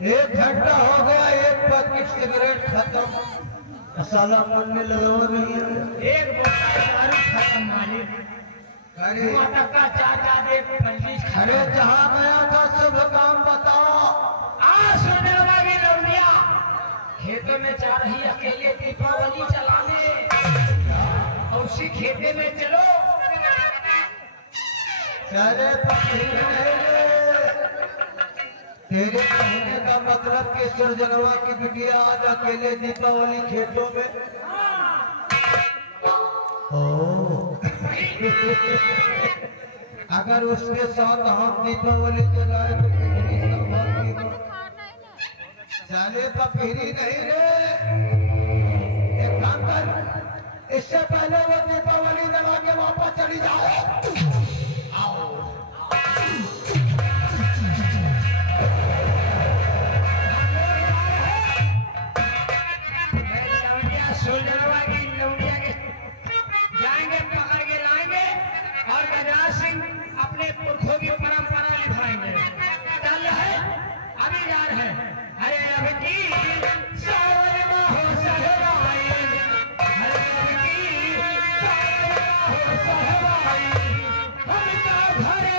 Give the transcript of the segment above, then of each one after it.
1 घंटा हो गया, एक पैकेट सिगरेट खत्म। साला मन में लगा नहीं है। एक बोतल दारू खत्म मालिक। अरे टक्का चाचा दे पंजी। अरे जहाँ गया था शुभ काम बताओ। आज सुनने वाली लौंडिया खेतों में जा रही अकेले दीपावली चलाने, और उसी खेते में चलो। चले तेरे कहने का मतलब कि सुरजनवा की बिटिया आज अकेले दीपावली खेतों में। ओ अगर उसके साथ हम दीपावली जलाए तो कितनी सौभाग्य हो। चले पपीरी नहीं रे, एक काम कर, इससे पहले वो दीपावली जला के वापस चली जाए। जाएंगे पकड़ के लाएंगे और गजराज सिंह अपने पुरखों की परंपरा निभाएंगे। चल है अभी जा रहे हैं। अरे अब की सावनमा हो सहवाई, अरे अब की सावनमा हो सहवाई, हम तो घरे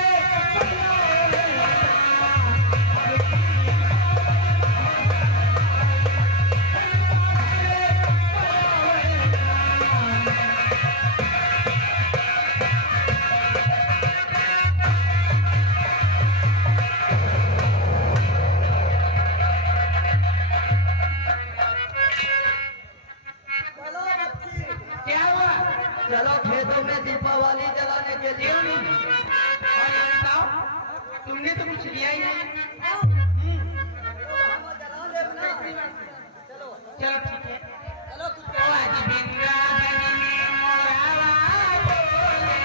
क्या हुआ? चलो खेतों में दीपावली जलाने के लिए। क्यों नहीं? और ये बताओ, तुमने तो कुछ लिया ही नहीं। चलो ठीक है। आज वृंदावन में मोरावा बोले,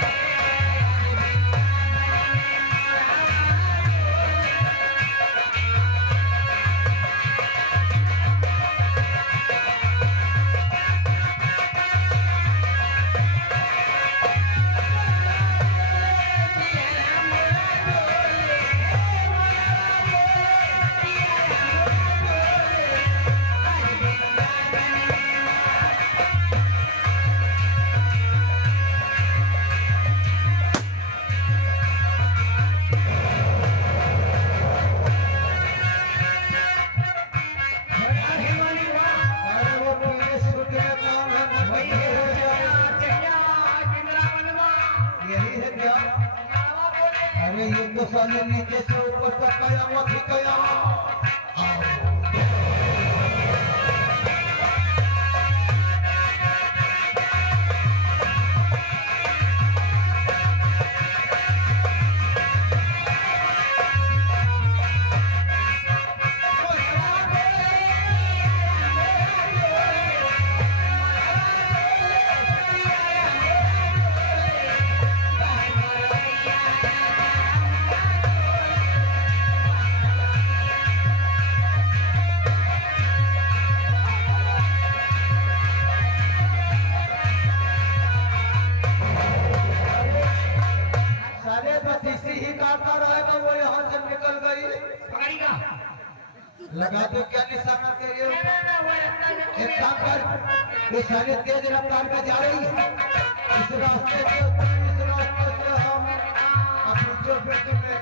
अरे वो पीले सूट में काम है, वही वही है है क्या? वृंदावन में। यही है क्या? अरे ये तो साले नीचे से ऊपर तक कयामत ही कयामत। साले बतीसी ही काटता रहेगा, वो यहाँ से निकल गई। पकड़ेगा? लगा तो क्या निशाना तेरे ना, ऊपर? ना, ना, वो लगता है एक काम कर, ये साले तेज रफ्तार में जा रही है, इस रास्ते से हम अपनी जो बेटी में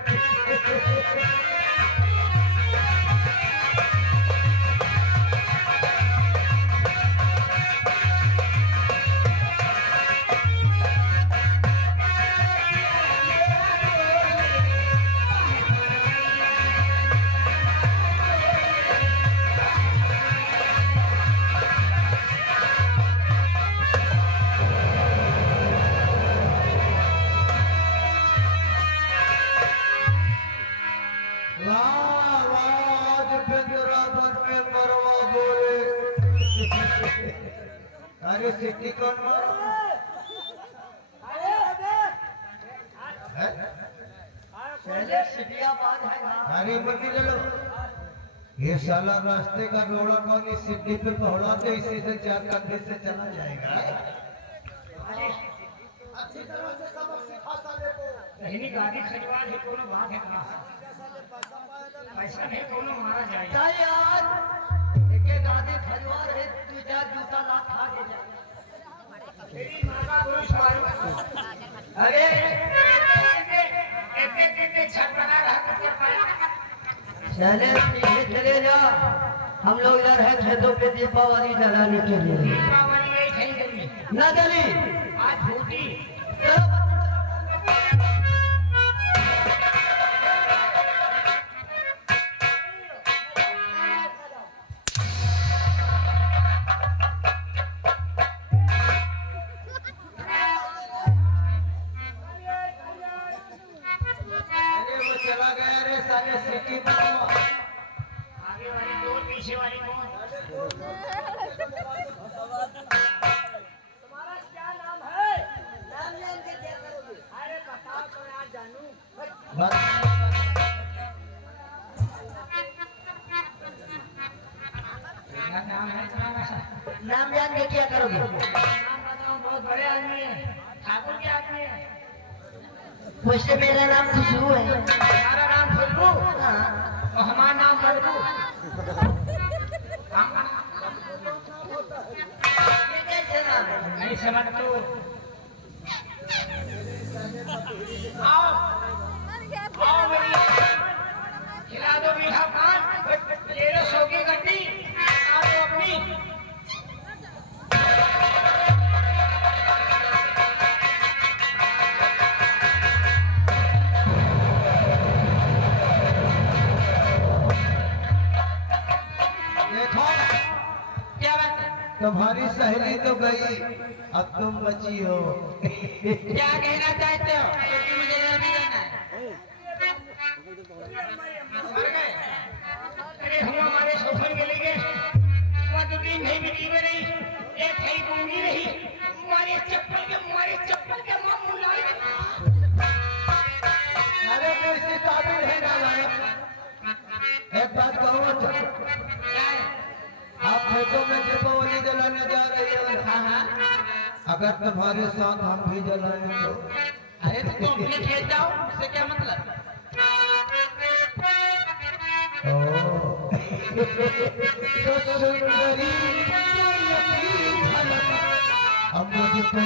आज वृंदावन में मरवा बोले। अरे सिटी कौन अरे बनी ले लो। ये साला रास्ते का रोड़ा कौन इस सिटी पे पहुंचाते, इसी से 4 कंधे से चला जाएगा। अच्छी तरह से सबक सिखा साले को। गाड़ी खरीदवा है, कोनो बात है ना? पैसा नहीं, कोनो मारा जाएगा। तेरी माँ का पुरुष मालूम। अरे एक छत बना रहा करते पाया। चले पीछे चले जा, हम लोग इधर है खेतों पे दीपावली जलाने के लिए। दीपावली यही सही करी ना जली आज फूटी। अरे वो चला गया रे साले सिटी में। आगे वाली दो पीछे वाली कौन? तुम्हारा क्या नाम है? नाम जान के क्या करोगे? अरे बताओ तो यार जानू। बस मेरा नाम है तुम्हारा। नाम जान के क्या करोगे? नाम बताओ, बहुत बड़े आदमी है, ठाकुर के आदमी है। वैसे मेरा नाम खुशबू है। हमारा नाम खुशबू हाँ। और हमारा नाम मधु। ये कैसे नाम है? नहीं समझ तो आओ आओ मेरी खिला दो मीठा पान, ले लो सौ की गड्डी, आओ अपनी। देखो क्या बात है? तुम्हारी सहेली तो गई, अब तुम बची हो। क्या कहना चाहते हो? क्योंकि मुझे ये भी करना है। मर गए? अरे हम हमारे सोफर के लिए गए, वहाँ तो तीन नहीं मिली में रही, एक थी गूंगी रही, हमारे चप्पल के माँ मुलाए। अरे तो इससे काबिल है ना लायक। एक बात कहो तो, क्या है? आप खेतों में दीपावली जलाने जा रही हो। हाँ हाँ। अगर तुम्हारे साथ हम भी जलाएं तो? अरे तो तुम अपने खेत जाओ, उससे क्या मतलब? तो सुंदरी अब मुझको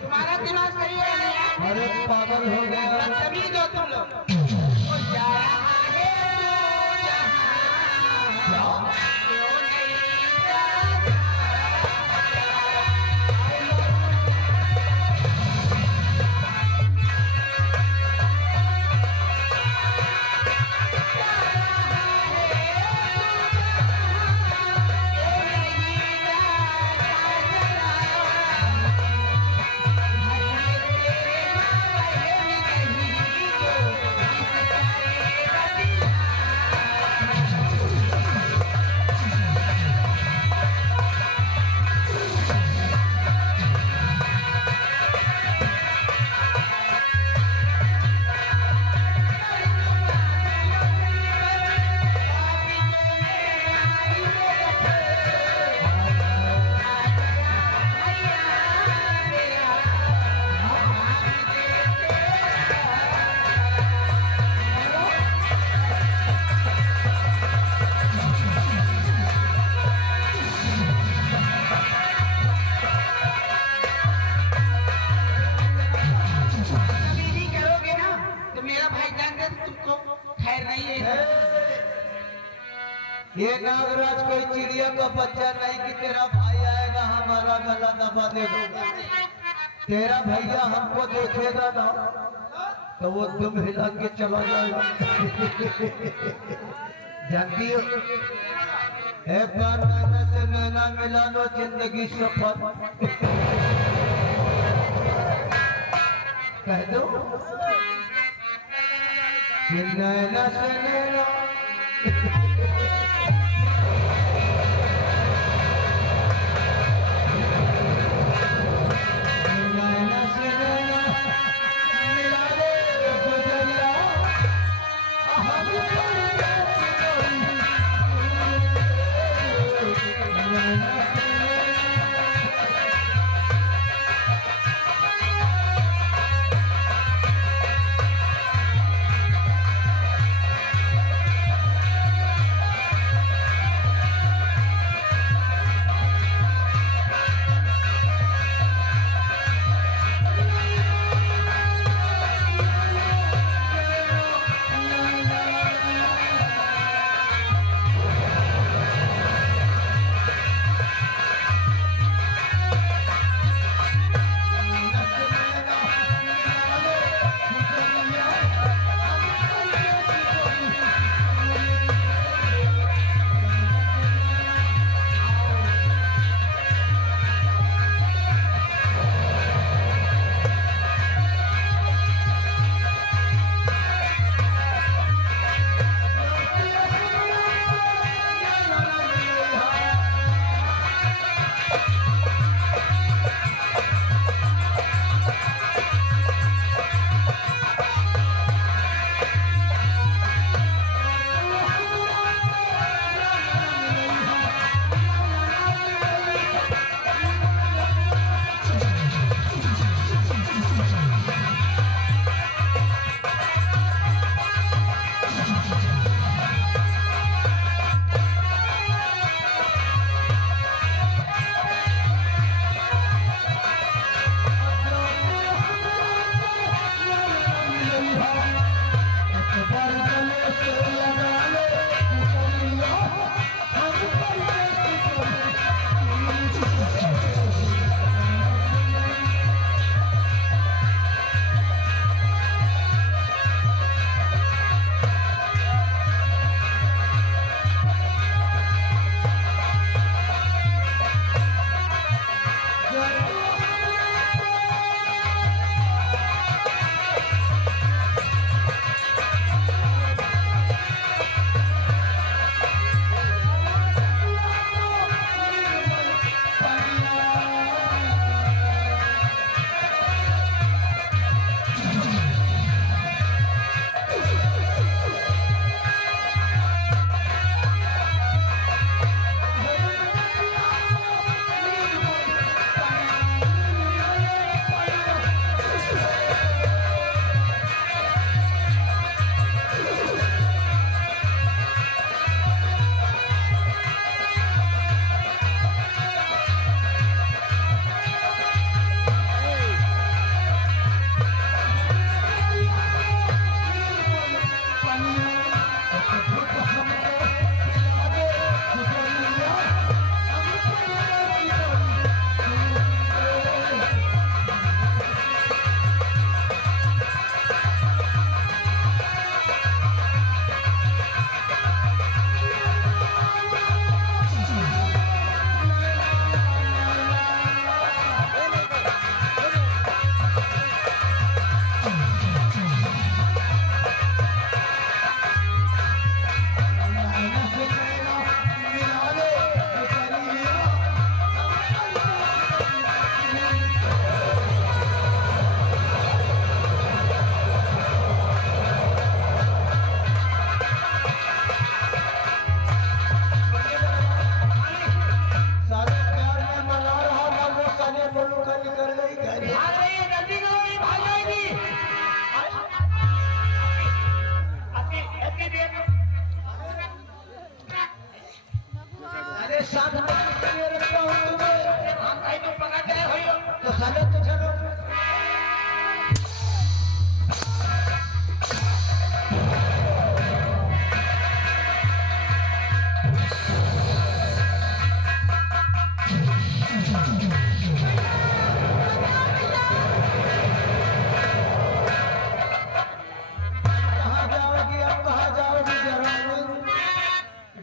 तुम्हारा दिमाग सही है ना यार? अरे पागल हो गया। तमीज हो तुम लोग। ओ जा रहा है तो जहाँ, क्यों नहीं जाता? ये नागराज कोई चिड़िया का बच्चा नहीं कि तेरा भाई आएगा हमारा गला दबा देगा। तेरा भैया हमको देखेगा ना तो वो तुम हिला के चला जाएगा। जानती हो एक बार नैना से नैना मिला लो जिंदगी सफल। कह दो कि नैना से नैना नैना से नैना मिला ले गुजरिया हम नैना से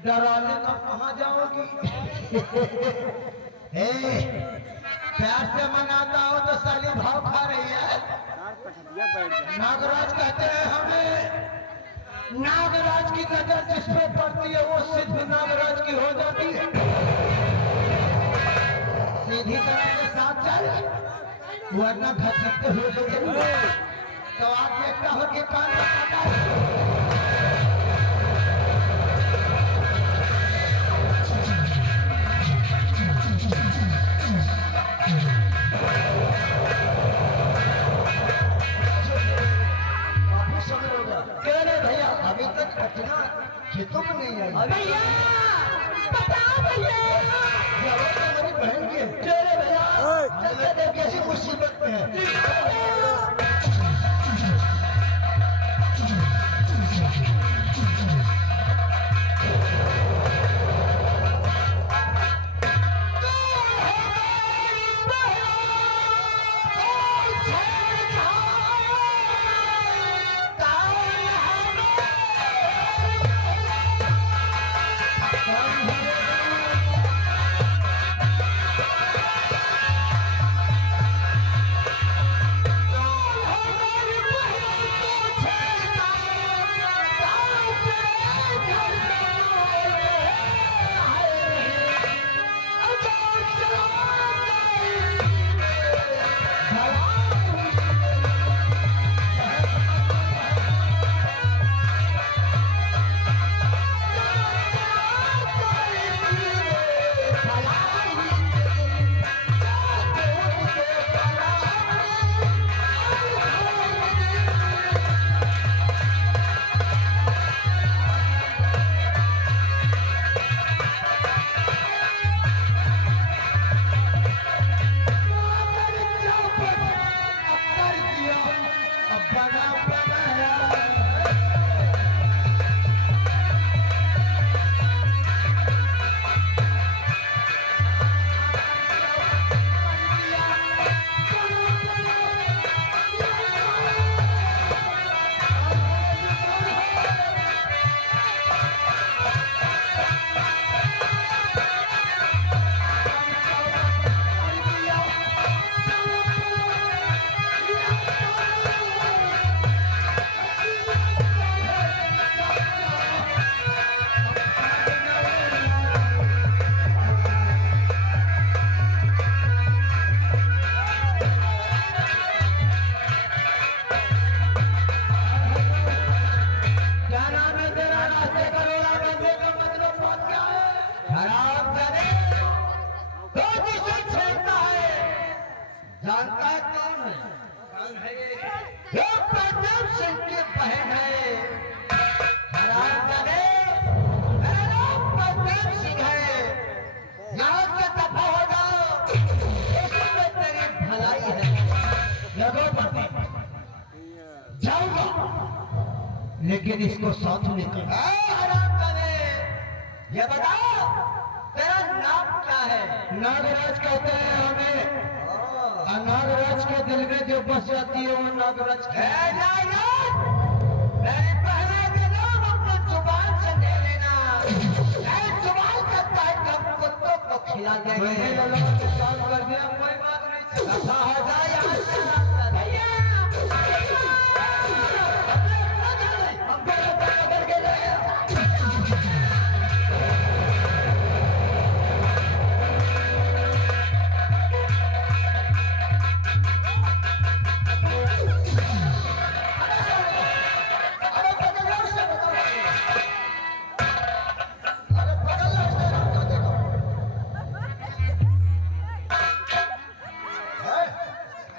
डराने तो कहाँ जाओगी? ए, प्यार से मनाता हो तो साली भाव खा रही है। नागराज कहते हैं हमें, नागराज की नजर जिस पे पड़ती है वो सिद्ध नागराज की हो जाती है। सीधी तरह के साथ चल, वरना घसीटते हो जाएंगे। तो आप देखता हो कि कान काटा भैया अभी तक घटना खेतों में नहीं आई। भैया बताओ भैया हमारी बहन की है। भैया कैसी मुसीबत में है। जानता है कौन है? ये प्रताप सिंह की बहन है। हरामजादे, मेरा नाम प्रताप सिंह है। यहाँ से दफा हो जाओ, इसमें तेरी भलाई है। लगो पति, जाऊंगा, लेकिन इसको साथ लेकर। हरामजादे, ये बताओ तेरा नाम क्या है? नागराज कहते हैं हमें। नागराज के दिल में जो बस जाती है वो नागराज मेरी पहले के नाम अपने जुबान से दे लेना। जुबान करता है कब कुत्तों को खिला देंगे। काम कर दिया कोई बात नहीं। ऐसा हो जाए यहाँ से भैया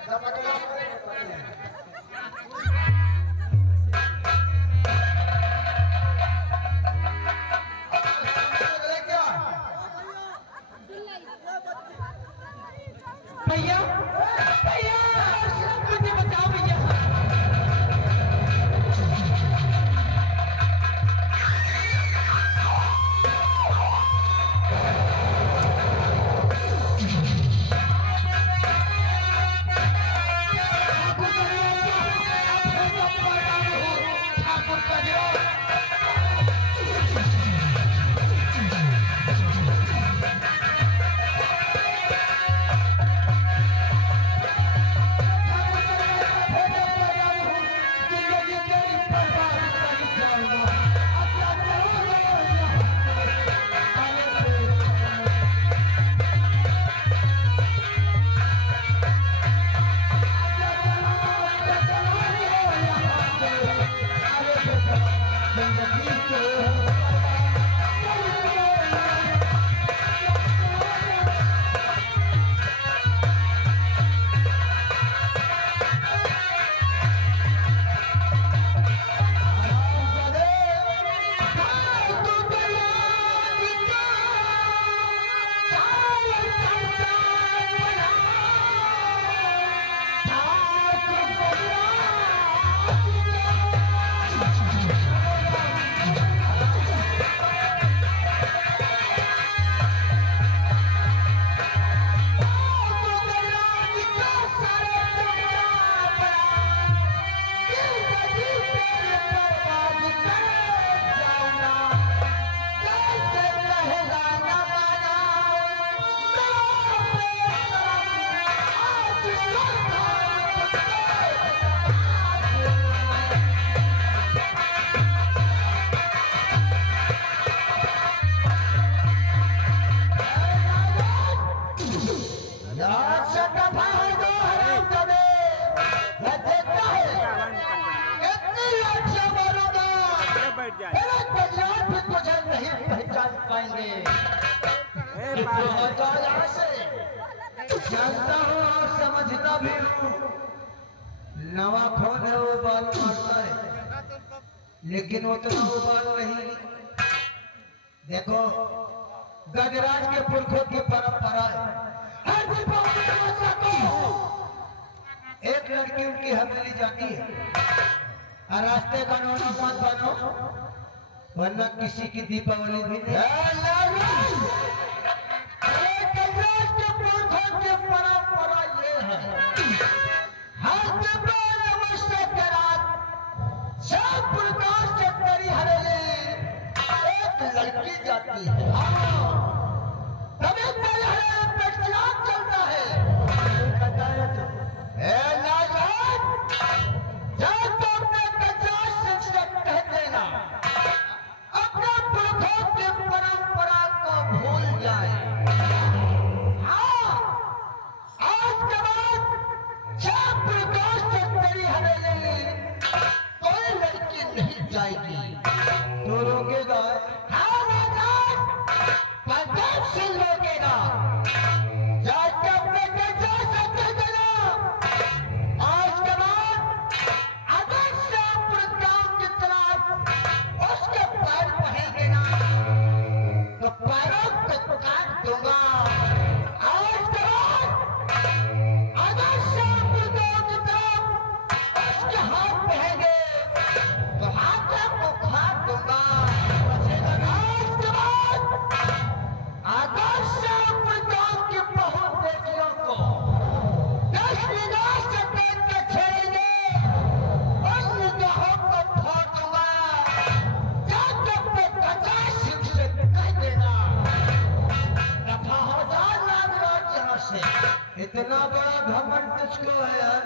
Dapat सखी को जानता हूँ और समझता भी हूँ नवा खून है वो बाल मारता है लेकिन उतना वो बाल नहीं। देखो गजराज के पुरखों की परंपरा है हर दीपावली में सबको एक लड़की उनकी हवेली जाती है और रास्ते का नोना मत बनो वरना किसी की दीपावली भी नहीं। परंपरा ये है हर दीपावली के रात सब प्रकाश से तेरी हवेली एक लड़की जाती है तभी तेरी हवेली पे चिराग चलता है। जब तो अपने गजराज से कह देना अपने पुरखों की परंपरा को भूल जाए। जाएगी तो रोकेगा से रोकेगा जाके अपने गजा से कह देना आज के बाद अगर से प्रताप की तरफ उसके पैर पहेंगे ना तो पैरों को काट दूंगा। आज के बाद अगर से प्रताप की तरफ उसके हाथ पहेंगे इतना बड़ा घमंड तुझको है यार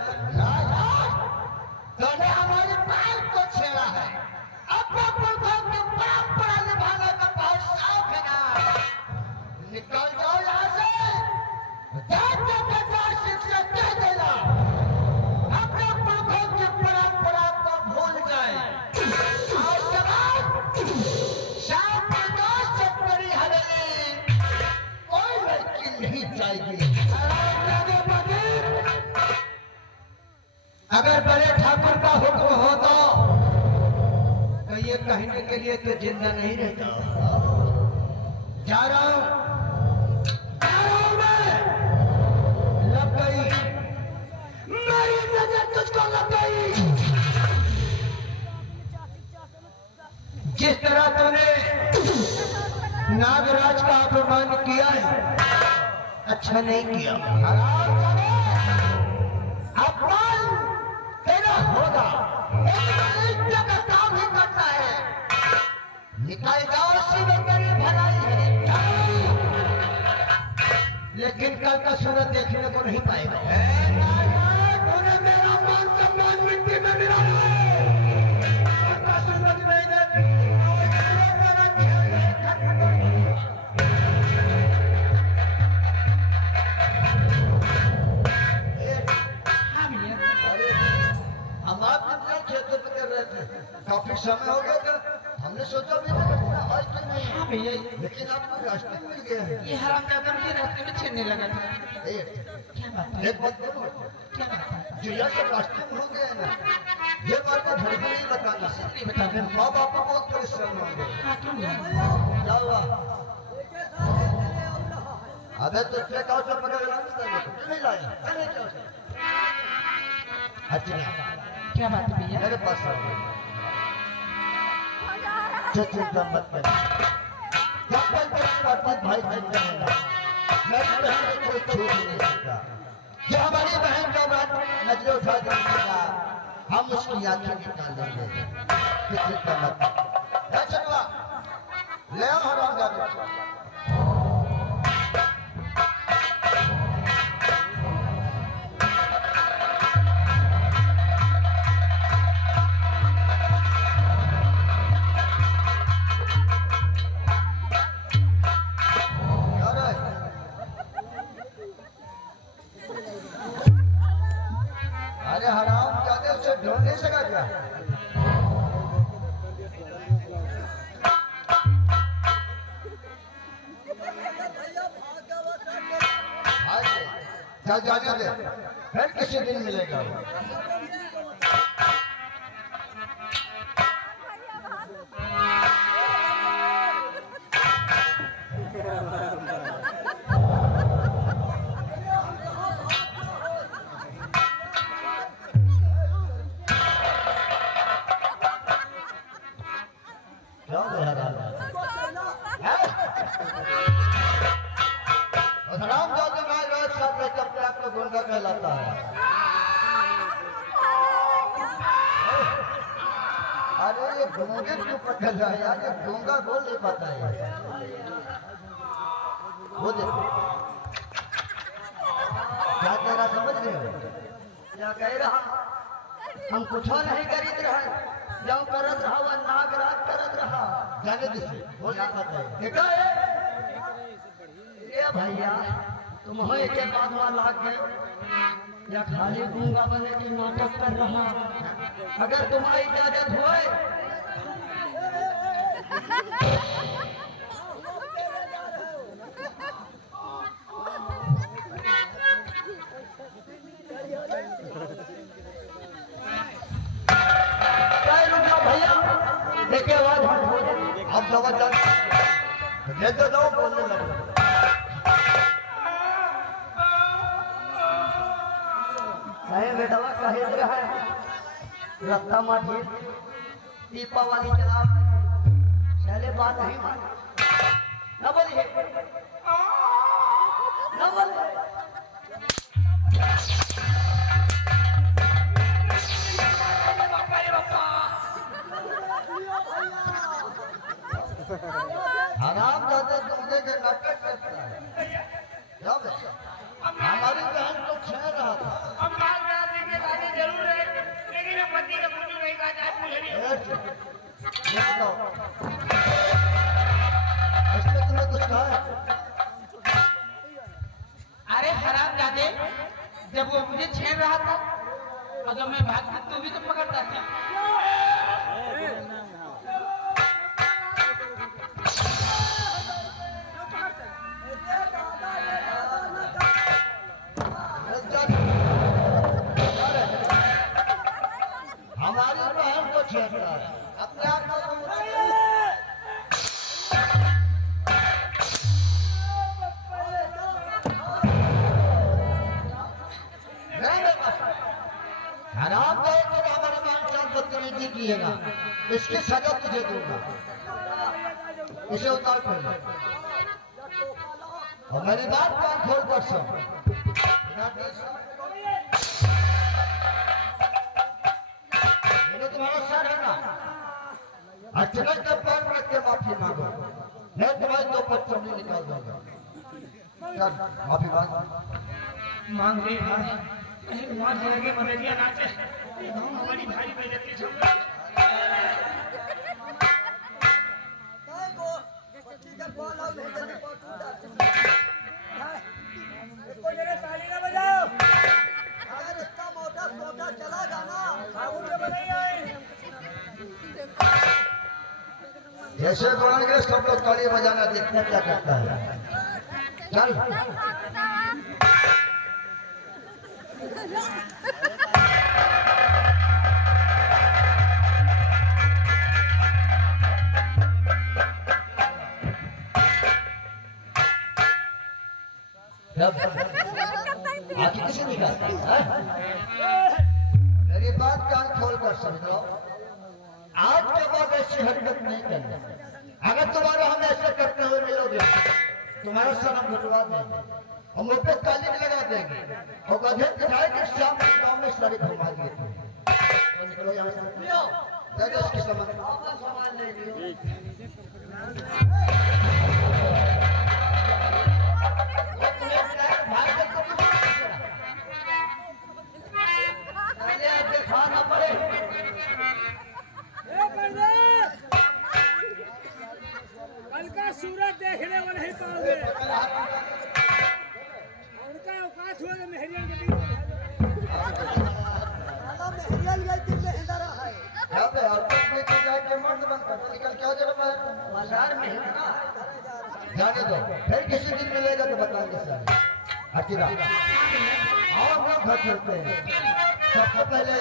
तूने हमारे पैर को छेड़ा है अपने पुरखों की परंपरा निभाने का बहुत शौक है ना निकल जाओ यहाँ से जाके गजराज से कह देना अपने पुरखों की परंपरा को भूल जाए और समाज शाम प्रकाश से तेरी हवेली कोई लड़की नहीं जाएगी। अगर बड़े ठाकुर का हुक्म हो तो ये कहने के लिए तो जिंदा नहीं रहता। जा रहा हूं मैं लग गई मेरी नजर तुझको लग गई। जिस तरह तूने नागराज का अपमान किया है अच्छा नहीं किया। अपमान तेरा होगा एक जगह काम ही करता है निकल जाओ उसी में तेरी भलाई है लेकिन कल का सूरत देखने को नहीं पाएगा। तूने मेरा मान सम्मान मिट्टी में मिलाया है कल का सूरत नहीं हम आप कितने खेतों में कर रहे थे काफी समय हो गया था हमने सोचा भी नहीं था है कि नहीं। हाँ भैया, लेकिन आपको रास्ते में मिल गया है। ये हरामजादा मुझे रास्ते में छेड़ने लगा था। क्या बात है? एक बात बोलो, क्या बात है? जो यह सब रास्ते में हो गए ना, ये बात को घर में नहीं बताना। नहीं बता फिर माँ बाप को बहुत परिश्रम होंगे। हाँ क्यों नहीं? क्या हुआ? अबे तो चेक आउट में पकड़ लाना था, क्यों नहीं लाया? अरे क्या? अच्छा क्या बात है भैया? मेरे पास आ गया। चिंता मत कर। जब तक तेरी बात भाई जिंदा है, मैं बहन को कोई छूट नहीं सकता। जो हमारी बहन का बात नजर उठा देगा, हम उसकी आंखें निकाल देंगे। चिंता मत कर। चलवा ले आओ हरामजादा। अरे हराम जाते उसे ढूंढ नहीं सका क्या? चल जाने दे, फिर किसी दिन मिलेगा। क्या हराम जाते मैं रात साथ में अपने आप को गुंडा कहलाता है। अरे ये गूंगे क्यों पकड़ रहा है यार? ये गूंगा बोल नहीं पाता है। वो देखो क्या कह रहा, समझ रहे हो? क्या कह रहा? हम कुछ नहीं करीत रहे, जो करत रहा वह नागराज करत रहा। जाने दीजिए, बोल नहीं पाता है। देखा है? ये भैया तुम हो के बाद वहाँ लाग गए या खाली गूंगा बने के नाटक कर रहा? अगर तुम्हारी इजाजत हुए भैया देखे आवाज आप जवाब दे दो, बोलने लगो। नहीं बेटवा कहे है रत्ता माठी दीपावली चला पहले बात नहीं मान न बोलिए न बोलिए। हराम जाते तुमसे के नाटक करता है। जब हमारी बहन को छह रहा था, अब माल बना देंगे लाने जरूर है, लेकिन अब पति का कुछ नहीं कहा जाए मुझे नहीं। ये बताओ, इसमें तुम्हें कुछ कहा है? अरे हरामजादे, जब वो मुझे छेड़ रहा था और जब मैं भागता तो भी तो पकड़ता था। हमारी बहन को छेड़ रहा है, अपने आप को हराम गए तो हमारे बहन साथ बदतमीजी किएगा, इसकी सजा तुझे दूंगा। इसे उतार पहले और मेरी बात कान खोल कर सुन। ये तुम्हारा सर है ना, अचानक जब पैर रख के माफी मांगो, मैं तुम्हारी दो पत्थर नहीं निकाल दूंगा। चल माफी मांग। मांग रही भाई, कहीं वहां से आगे मददिया नाचे, हमारी भारी बेइज्जती छुप ताली ना बजाओ, अगर इसका मोटा सोटा चला जाना जैसे दौड़ाएंगे सब लोग ताली बजाना देखते क्या करता है। चल आखिर किसे निकालता है? मेरी बात कान खोल कर समझो। आज के बाद ऐसी हरकत नहीं करना। अगर तुम्हारा हम ऐसे करते हुए मिलोगे तुम्हारा सनम घुटवा देंगे और मुझ पे ताली लगा देंगे और गधे दिखाए कि शाम के गाँव में सारी घुमा दिए तो निकलो यहाँ से। दे दो उसकी सामान ले लियो। खाना पड़े कल का सूरज देखने को नहीं पाओगे। उनका औकात हुआ मेहरियन के बीच मेहरियन गई थी मेहंदरा है यहाँ पे और कुछ भी तो जाके मर्द बन कर निकल क्या जरूरत है बाजार में जाने दो फिर किसी दिन मिलेगा तो बताएंगे सर। अकीरा और हम घर चलते हैं। सबसे पहले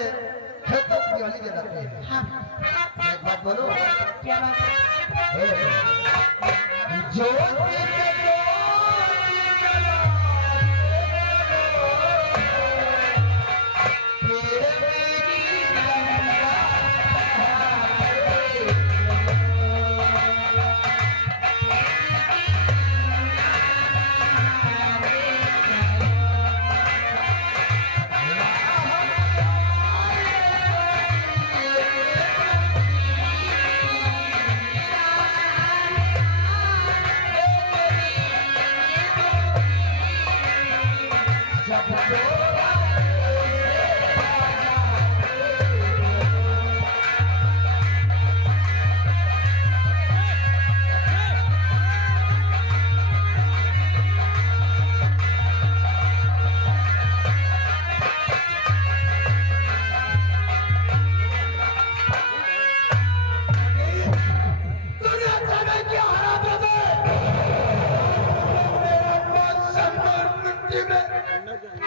खेतों की हली दे जाते हैं। एक बात बोलो क्या बात? जो